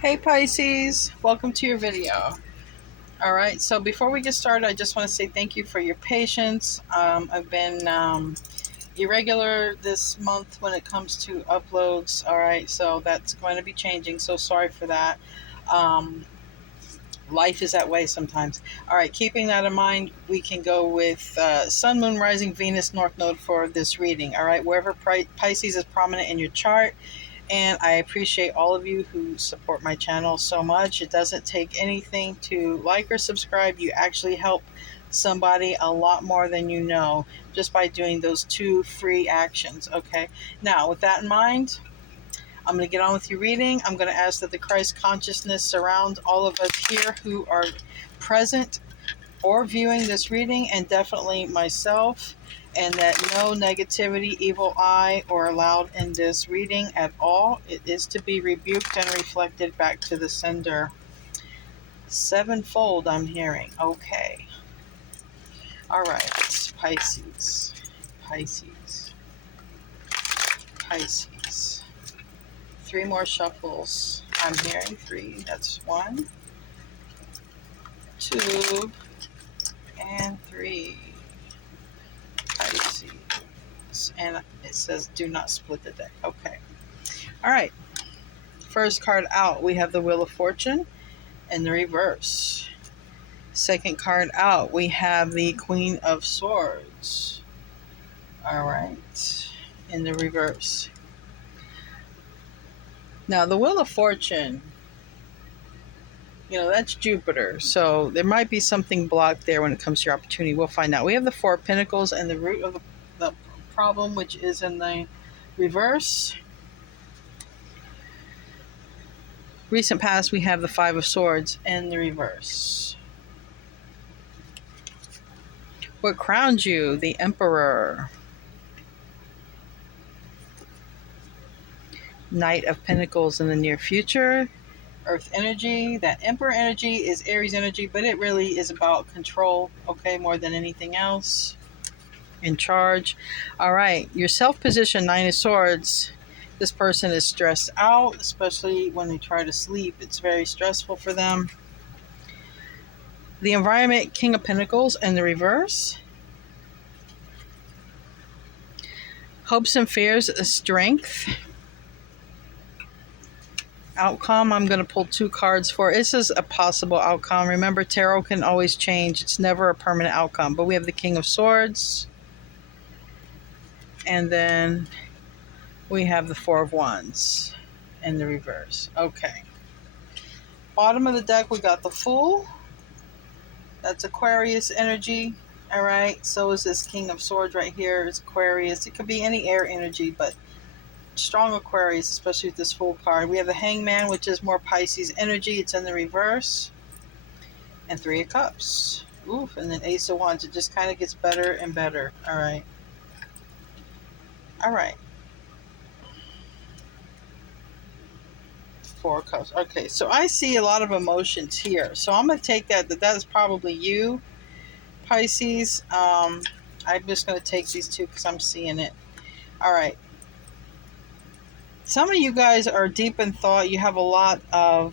Hey Pisces, welcome to your video. All right, so before we get started, I just want to say thank you for your patience. I've been irregular this month when it comes to uploads. All right, so that's going to be changing, so sorry for that. Um, Life is that way sometimes. All right, keeping that in mind, we can go with Sun, Moon, Rising, Venus, North Node for this reading. All right, wherever Pisces is prominent in your chart, and I appreciate all of you who support my channel so much. It doesn't take anything to like or subscribe. You actually help somebody a lot more than you know just by doing those two free actions. Okay, now with that in mind, I'm going to get on with your reading. I'm going to ask that the Christ consciousness surround all of us here who are present or viewing this reading, and definitely myself, and that no negativity, evil eye, or allowed in this reading at all. It is to be rebuked and reflected back to the sender. Sevenfold, I'm hearing. Okay. All right. Pisces. Pisces. Pisces. Three more shuffles. I'm hearing three. That's 1, 2, and 3. Pisces. And it says do not split the deck. Okay. All right. First card out, we have the Wheel of Fortune in the reverse. Second card out, we have the Queen of Swords. All right. In the reverse. Now, the Wheel of Fortune, that's Jupiter. So there might be something blocked there when it comes to your opportunity. We'll find out. We have the Four of Pentacles and the root of the problem, which is in the reverse. Recent past, we have the Five of Swords in the reverse. What crowns you? The Emperor. Knight of Pentacles in the near future. Earth energy. That Emperor energy is Aries energy, but it really is about control, okay, more than anything else. In charge. All right, your self-position, Nine of Swords. This person is stressed out, especially when they try to sleep. It's very stressful for them. The environment, King of Pentacles in the reverse. Hopes and fears, strength. Outcome, I'm going to pull 2 cards for. This is a possible outcome. Remember, tarot can always change. It's never a permanent outcome. But we have the King of Swords. And then we have the Four of Wands in the reverse. Okay. Bottom of the deck, we got the Fool. That's Aquarius energy. All right. So is this King of Swords right here. It's Aquarius. It could be any air energy, but strong Aquarius, especially with this Fool card. We have the Hangman, which is more Pisces energy. It's in the reverse. And 3 of Cups. Oof. And then Ace of Wands. It just kind of gets better and better. All right. All right. 4 of Cups. Okay. So I see a lot of emotions here. So I'm going to take that is probably you, Pisces. I'm just going to take these 2 because I'm seeing it. All right. Some of you guys are deep in thought. You have a lot going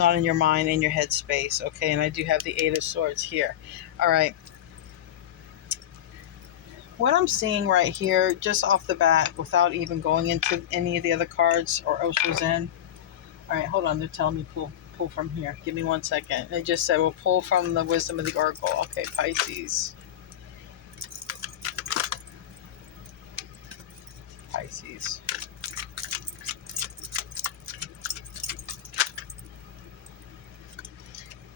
on in your mind, in your headspace, okay? And I do have the 8 of Swords here. All right. What I'm seeing right here, just off the bat, without even going into any of the other cards or Osho's in. All right, hold on. They're telling me pull from here. Give me 1 second. They just said we'll pull from the Wisdom of the Oracle. Okay, Pisces. Pisces.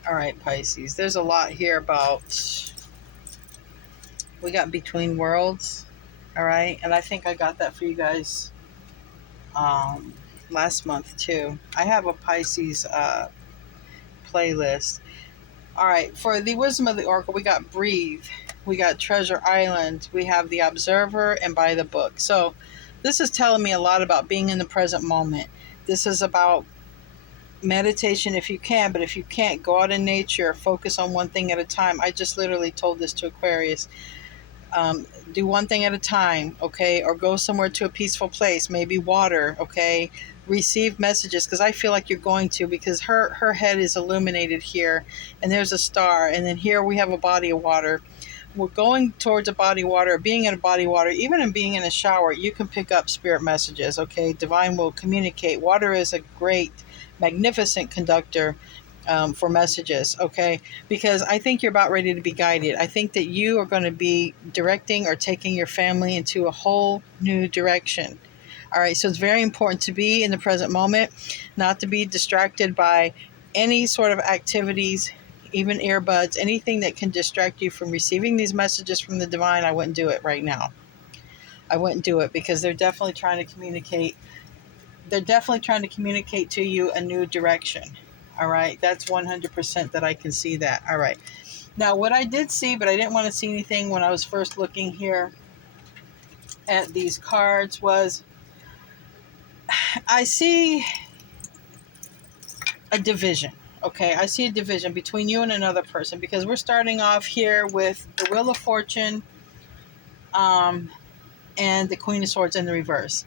All right, Pisces. There's a lot here about, we got Between Worlds. All right, and I think I got that for you guys last month too. I have a Pisces playlist. All right, for the Wisdom of the Oracle, we got Breathe, we got Treasure Island, we have The Observer, and By the Book. So this is telling me a lot about being in the present moment. This is about meditation if you can, but if you can't, go out in nature, focus on one thing at a time. I just literally told this to Aquarius. Do one thing at a time, okay? Or go somewhere to a peaceful place, maybe water, okay? Receive messages, because I feel like you're going to, because her head is illuminated here, and there's a star, and then here we have a body of water. We're going towards a body of water, being in a body of water, even in being in a shower, you can pick up spirit messages, okay? Divine will communicate. Water is a great, magnificent conductor for messages, okay? Because I think you're about ready to be guided. I think that you are going to be directing or taking your family into a whole new direction. All right, so it's very important to be in the present moment, not to be distracted by any sort of activities, even earbuds, anything that can distract you from receiving these messages from the divine. I wouldn't do it right now. I wouldn't do it, because they're definitely trying to communicate. They're definitely trying to communicate to you a new direction. All right, that's 100% that I can see that. All right. Now, what I did see, but I didn't want to see anything when I was first looking here at these cards, was I see a division. Okay, I see a division between you and another person, because we're starting off here with the Wheel of Fortune and the Queen of Swords in the reverse.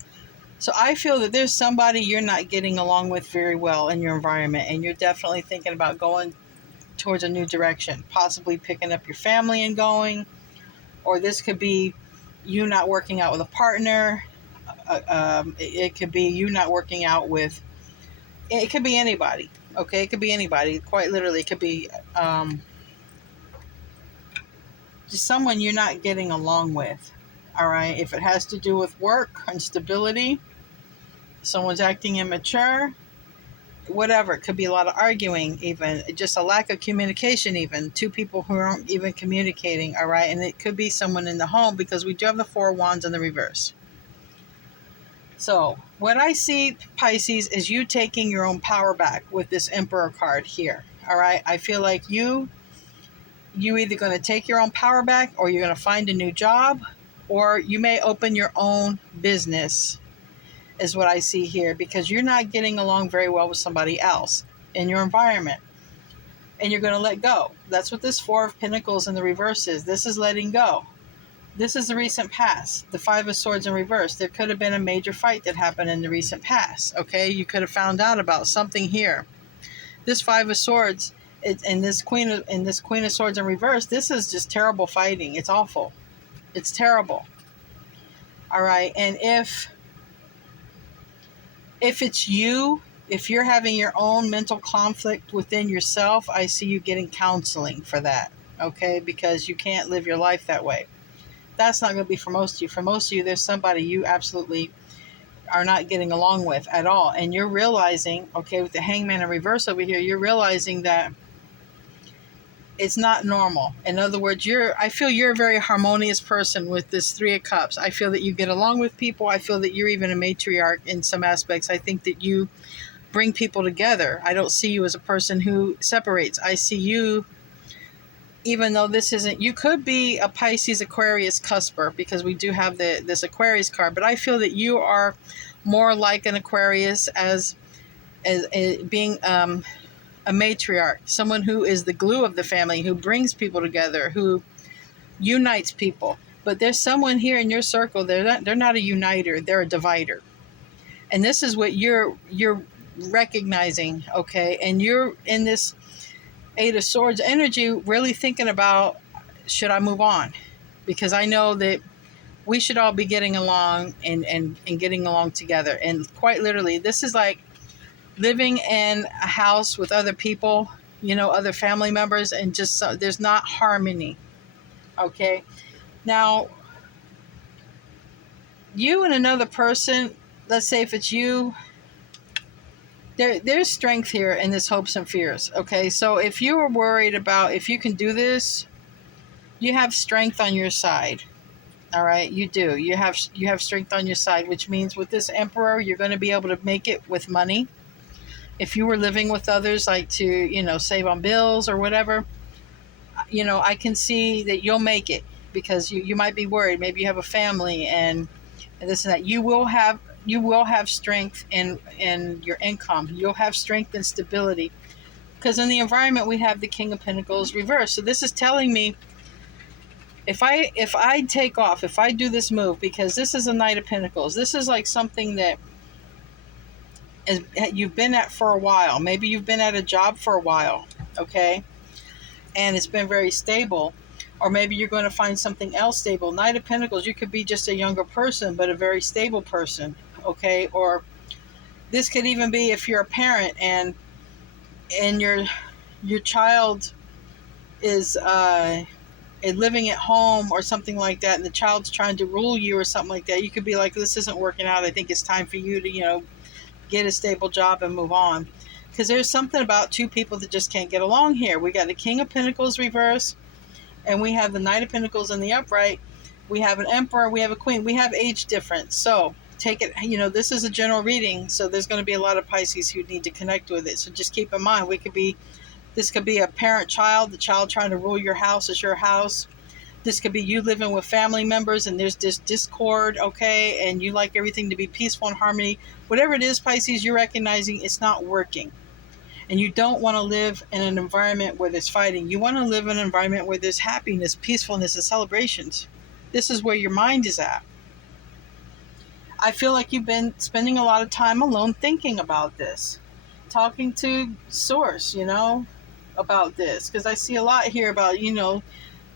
So I feel that there's somebody you're not getting along with very well in your environment, and you're definitely thinking about going towards a new direction, possibly picking up your family and going, or this could be you not working out with a partner. It could be you not working out with, it could be anybody. Okay, it could be anybody. Quite literally, it could be just someone you're not getting along with. All right, if it has to do with work and stability, someone's acting immature, whatever. It could be a lot of arguing, even just a lack of communication, even two people who aren't even communicating. All right, and it could be someone in the home, because we do have the Four of Wands in the reverse. So what I see, Pisces, is you taking your own power back with this Emperor card here. All right, I feel like you either going to take your own power back, or you're going to find a new job, or you may open your own business, is what I see here, because you're not getting along very well with somebody else in your environment, and you're going to let go. That's what this Four of Pentacles in the reverse is. This is letting go. This is the recent past. The Five of Swords in reverse. There could have been a major fight that happened in the recent past. Okay, you could have found out about something here. This Five of Swords and this Queen of Swords in reverse. This is just terrible fighting. It's awful. It's terrible. All right, and if it's you, if you're having your own mental conflict within yourself, I see you getting counseling for that. Okay, because you can't live your life that way. That's not going to be for most of you. For most of you, there's somebody you absolutely are not getting along with at all. And you're realizing, okay, with the Hangman in reverse over here, you're realizing that it's not normal. In other words, I feel you're a very harmonious person with this Three of Cups. I feel that you get along with people. I feel that you're even a matriarch in some aspects. I think that you bring people together. I don't see you as a person who separates. I see you, even though this isn't, you could be a Pisces Aquarius cusper, because we do have this Aquarius card, but I feel that you are more like an Aquarius as being a matriarch, someone who is the glue of the family, who brings people together, who unites people. But there's someone here in your circle, they're not a uniter, they're a divider. And this is what you're recognizing, okay? And you're in this Eight of Swords energy, really thinking about, should I move on? Because I know that we should all be getting along and getting along together. And quite literally, this is like living in a house with other people, other family members, and just there's not harmony. Okay. Now, you and another person, let's say if it's you, there's strength here in this hopes and fears. Okay, so if you were worried about if you can do this, you have strength on your side. All right, you do. You have strength on your side, which means with this Emperor, you're going to be able to make it with money. If you were living with others, like to save on bills or whatever, I can see that you'll make it, because you might be worried. Maybe you have a family and this and that. You will have strength in your income. You'll have strength and stability, because in the environment we have the King of Pentacles reversed. So this is telling me If I take off, if I do this move, because this is a Knight of Pentacles, this is like something that is, you've been at for a while. Maybe you've been at a job for a while, okay? And it's been very stable. Or maybe you're going to find something else stable. Knight of Pentacles, you could be just a younger person, but a very stable person, okay? Or this could even be if you're a parent and your child is living at home or something like that, and the child's trying to rule you or something like that. You could be like, this isn't working out. I think it's time for you to, get a stable job and move on. Because there's something about two people that just can't get along here. We got the King of Pentacles reverse, and we have the Knight of Pentacles in the upright. We have an Emperor, we have a Queen. We have age difference. So take it, this is a general reading, so there's going to be a lot of Pisces who need to connect with it. So just keep in mind, this could be a parent-child, the child trying to rule your house as your house. This could be you living with family members and there's this discord, okay, and you like everything to be peaceful and harmony. Whatever it is, Pisces, you're recognizing it's not working. And you don't want to live in an environment where there's fighting. You want to live in an environment where there's happiness, peacefulness, and celebrations. This is where your mind is at. I feel like you've been spending a lot of time alone thinking about this. Talking to Source, about this. Because I see a lot here about,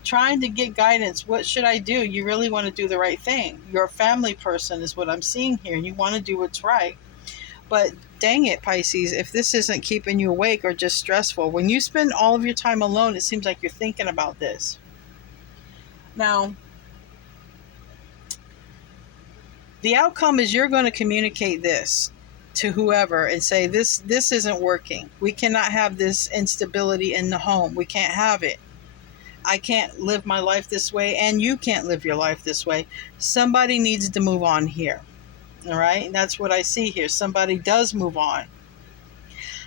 trying to get guidance. What should I do? You really want to do the right thing. You're a family person is what I'm seeing here, and you want to do what's right. But dang it, Pisces, if this isn't keeping you awake or just stressful, when you spend all of your time alone, it seems like you're thinking about this. Now, the outcome is you're going to communicate this to whoever and say, this isn't working. We cannot have this instability in the home. We can't have it. I can't live my life this way, and you can't live your life this way. Somebody needs to move on here. All right? And that's what I see here. Somebody does move on.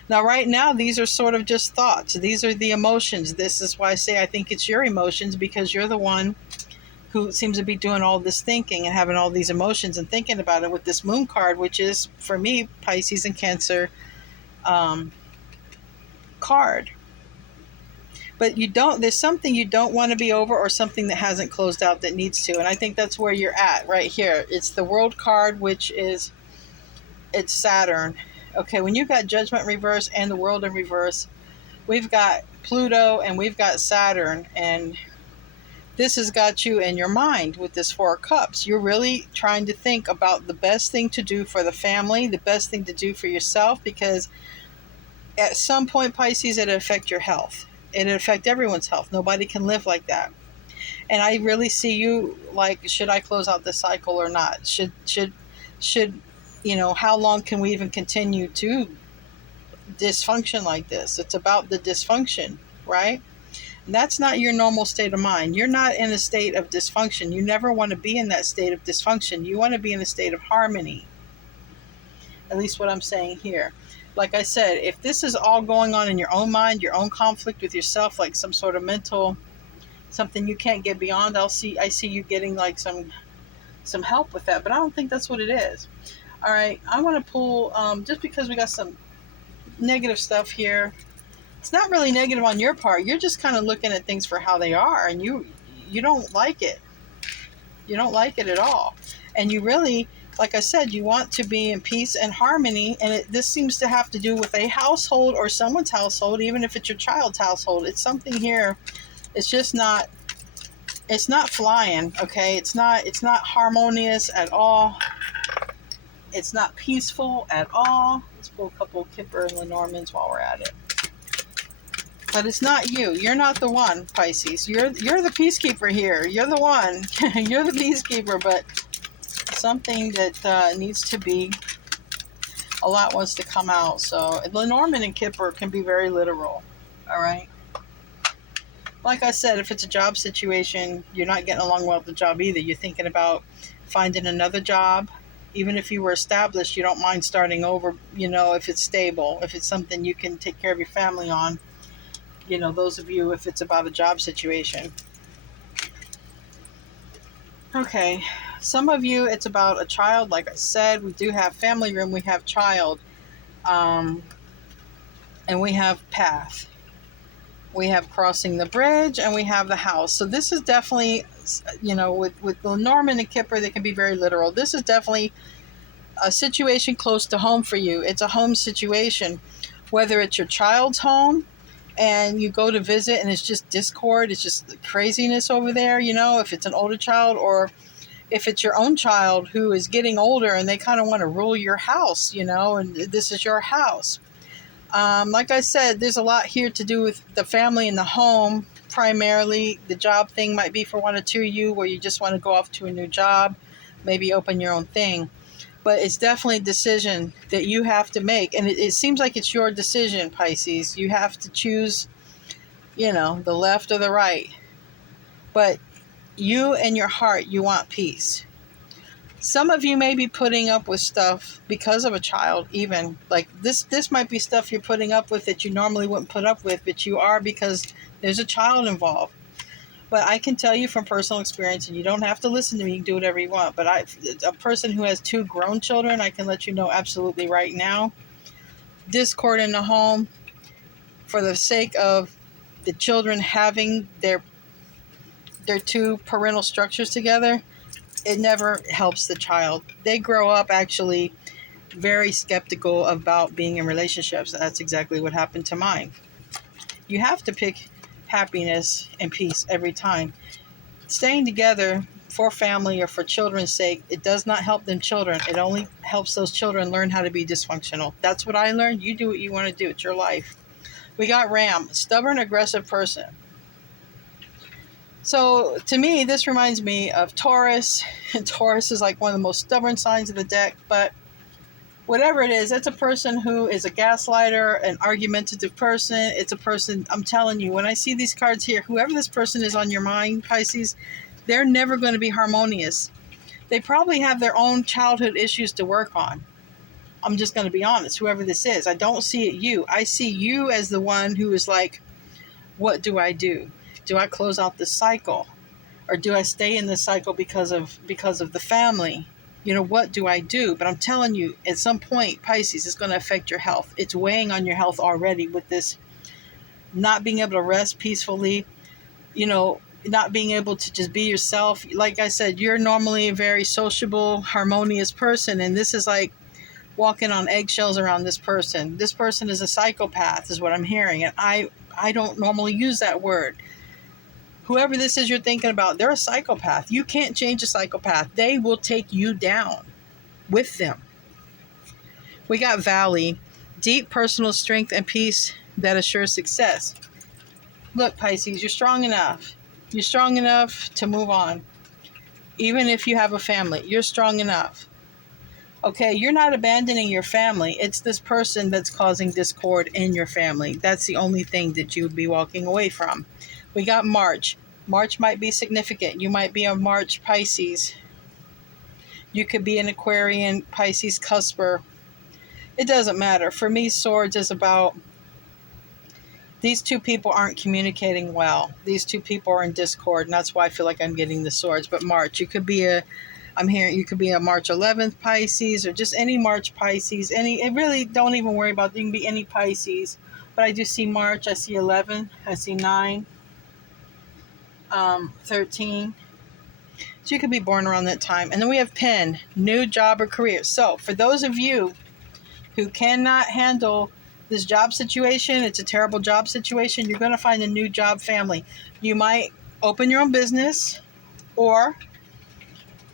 Now, right now, these are sort of just thoughts. These are the emotions. This is why I say I think it's your emotions, because you're the one who seems to be doing all this thinking and having all these emotions and thinking about it with this Moon card, which is, for me, Pisces and Cancer card. But there's something you don't want to be over, or something that hasn't closed out that needs to. And I think that's where you're at right here. It's the World card, which it's Saturn. Okay, when you've got Judgment reverse and the World in reverse, we've got Pluto and we've got Saturn. And this has got you in your mind with this Four of Cups. You're really trying to think about the best thing to do for the family, the best thing to do for yourself, because at some point, Pisces, it'll affect your health. It'll affect everyone's health. Nobody can live like that. And I really see you like, should I close out this cycle or not? Should how long can we even continue to dysfunction like this? It's about the dysfunction, right? And that's not your normal state of mind. You're not in a state of dysfunction. You never want to be in that state of dysfunction. You want to be in a state of harmony. At least what I'm saying here. Like I said, if this is all going on in your own mind, your own conflict with yourself, like some sort of mental, something you can't get beyond, I see you getting like some help with that, but I don't think that's what it is. All right, I want to pull, just because we got some negative stuff here. It's not really negative on your part. You're just kind of looking at things for how they are, and you don't like it. You don't like it at all. And you really, like I said, you want to be in peace and harmony, and this seems to have to do with a household or someone's household, even if it's your child's household. It's something here. It's just not, it's not flying, okay? It's not harmonious at all. It's not peaceful at all. Let's pull a couple Kipper and Lenormands while we're at it. But it's not you. You're not the one, Pisces. You're the peacekeeper here. You're the one. You're the peacekeeper, but something that needs to be, a lot wants to come out. So Lenormand and Kipper can be very literal. All right. Like I said, if it's a job situation, you're not getting along well with the job either. You're thinking about finding another job. Even if you were established, you don't mind starting over, if it's stable, if it's something you can take care of your family on. Those of you, if it's about a job situation. Okay. Some of you, it's about a child. Like I said, we do have family room, we have child, and we have path. We have crossing the bridge, and we have the house. So this is definitely, with the Norman and Kipper, they can be very literal. This is definitely a situation close to home for you. It's a home situation, whether it's your child's home and you go to visit and it's just discord, it's just craziness over there, if it's an older child, or if it's your own child who is getting older and they kind of want to rule your house, and this is your house. Like I said, there's a lot here to do with the family and the home. Primarily, the job thing might be for one or two of you, where you just want to go off to a new job, maybe open your own thing. But it's definitely a decision that you have to make. And it seems like it's your decision, Pisces. You have to choose, the left or the right. But you in your heart, you want peace. Some of you may be putting up with stuff because of a child, even. Like this might be stuff you're putting up with that you normally wouldn't put up with, but you are because there's a child involved. But I can tell you from personal experience, and you don't have to listen to me, you can do whatever you want, but a person who has 2 grown children, I can let you know absolutely right now, discord in the home for the sake of the children having their 2 parental structures together, it never helps the child. They grow up actually very skeptical about being in relationships. That's exactly what happened to mine. You have to pick happiness and peace every time. Staying together for family or for children's sake, it does not help them children. It only helps those children learn how to be dysfunctional. That's what I learned. You do what you want to do. It's your life. We got Ram, stubborn, aggressive person. So to me, this reminds me of Taurus. And Taurus is like one of the most stubborn signs of the deck. But whatever it is, it's a person who is a gaslighter, an argumentative person. It's a person, I'm telling you, when I see these cards here, whoever this person is on your mind, Pisces, they're never going to be harmonious. They probably have their own childhood issues to work on. I'm just going to be honest, whoever this is. I don't see it you. I see you as the one who is like, what do I do? Do I close out this cycle? Or do I stay in this cycle because of the family? What do I do? But I'm telling you, at some point, Pisces, is going to affect your health. It's weighing on your health already with this not being able to rest peacefully, not being able to just be yourself. Like I said, you're normally a very sociable, harmonious person, and this is like walking on eggshells around this person. This person is a psychopath, is what I'm hearing, and I don't normally use that word. Whoever this is you're thinking about, they're a psychopath. You can't change a psychopath. They will take you down with them. We got Valley, deep personal strength and peace that assures success. Look, Pisces, you're strong enough. You're strong enough to move on. Even if you have a family, you're strong enough. Okay, you're not abandoning your family. It's this person that's causing discord in your family. That's the only thing that you would be walking away from. We got March. March might be significant. You might be a March Pisces. You could be an Aquarian, Pisces, Cusper. It doesn't matter. For me, Swords is about these 2 people aren't communicating well. These 2 people are in discord, and that's why I feel like I'm getting the Swords. But March, you could be you could be a March 11th Pisces, or just any March Pisces. It really, don't even worry about it. You can be any Pisces. But I do see March. I see 11. I see 9. 13. So you could be born around that time. And then we have Pen, new job or career. So for those of you who cannot handle this job situation, it's a terrible job situation, you're going to find a new job family. You might open your own business, or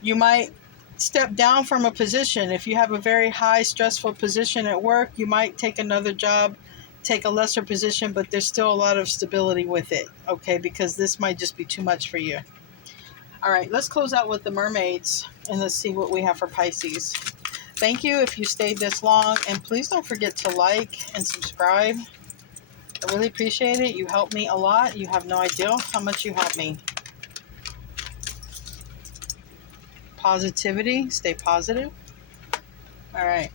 you might step down from a position. If you have a very high stressful position at work, you might take another job, take a lesser position, but there's still a lot of stability with it, okay? Because this might just be too much for you. All right, let's close out with the mermaids, and let's see what we have for Pisces. Thank you if you stayed this long, and please don't forget to like and subscribe. I really appreciate it. You help me a lot. You have no idea how much you help me. Positivity, stay positive. All right.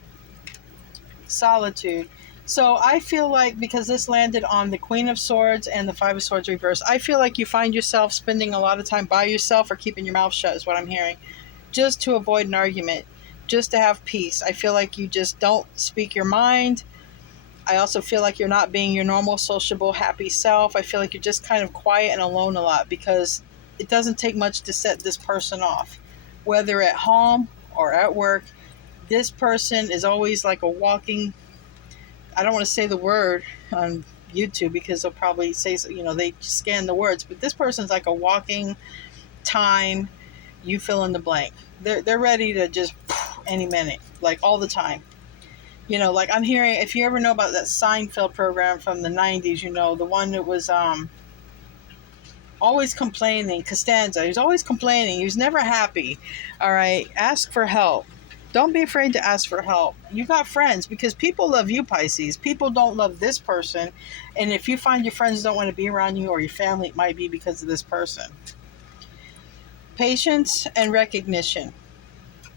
Solitude. So I feel like, because this landed on the Queen of Swords and the Five of Swords reverse, I feel like you find yourself spending a lot of time by yourself or keeping your mouth shut, is what I'm hearing, just to avoid an argument, just to have peace. I feel like you just don't speak your mind. I also feel like you're not being your normal, sociable, happy self. I feel like you're just kind of quiet and alone a lot because it doesn't take much to set this person off. Whether at home or at work, this person is always like a walking, I don't want to say the word on YouTube because they'll probably say, they scan the words, but this person's like a walking time, you fill in the blank. They're ready to just any minute, like all the time. Like I'm hearing, if you ever know about that Seinfeld program from the 90s, the one that was always complaining, Costanza, he was always complaining, he was never happy. All right, ask for help. Don't be afraid to ask for help. You got friends, because people love you, Pisces. People don't love this person. And if you find your friends don't want to be around you, or your family, it might be because of this person. Patience and recognition.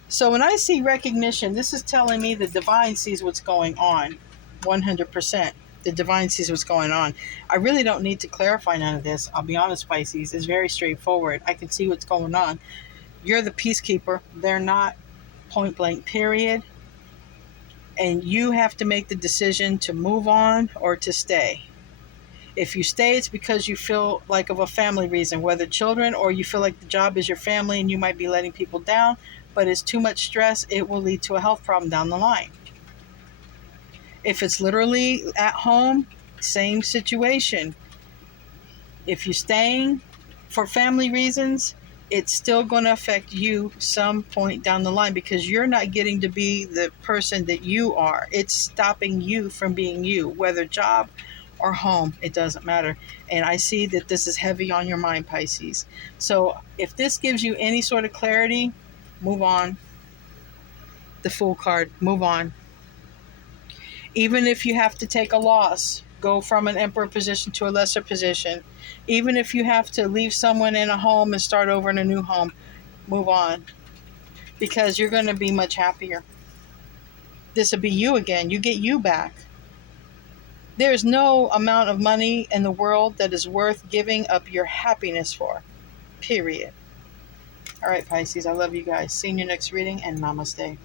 So when I see recognition, this is telling me the divine sees what's going on. 100%. The divine sees what's going on. I really don't need to clarify none of this. I'll be honest, Pisces. It's very straightforward. I can see what's going on. You're the peacekeeper. They're not, point blank, period. And you have to make the decision to move on or to stay. If you stay, it's because you feel like of a family reason, whether children or you feel like the job is your family and you might be letting people down, but it's too much stress, it will lead to a health problem down the line. If it's literally at home, same situation. If you're staying for family reasons, it's still going to affect you some point down the line because you're not getting to be the person that you are. It's stopping you from being you, whether job or home, it doesn't matter. And I see that this is heavy on your mind, Pisces. So if this gives you any sort of clarity, move on. The Fool card, move on. Even if you have to take a loss, go from an emperor position to a lesser position. Even if you have to leave someone in a home and start over in a new home, move on. Because you're going to be much happier. This will be you again. You get you back. There's no amount of money in the world that is worth giving up your happiness for. Period. All right, Pisces, I love you guys. See you in your next reading, and namaste.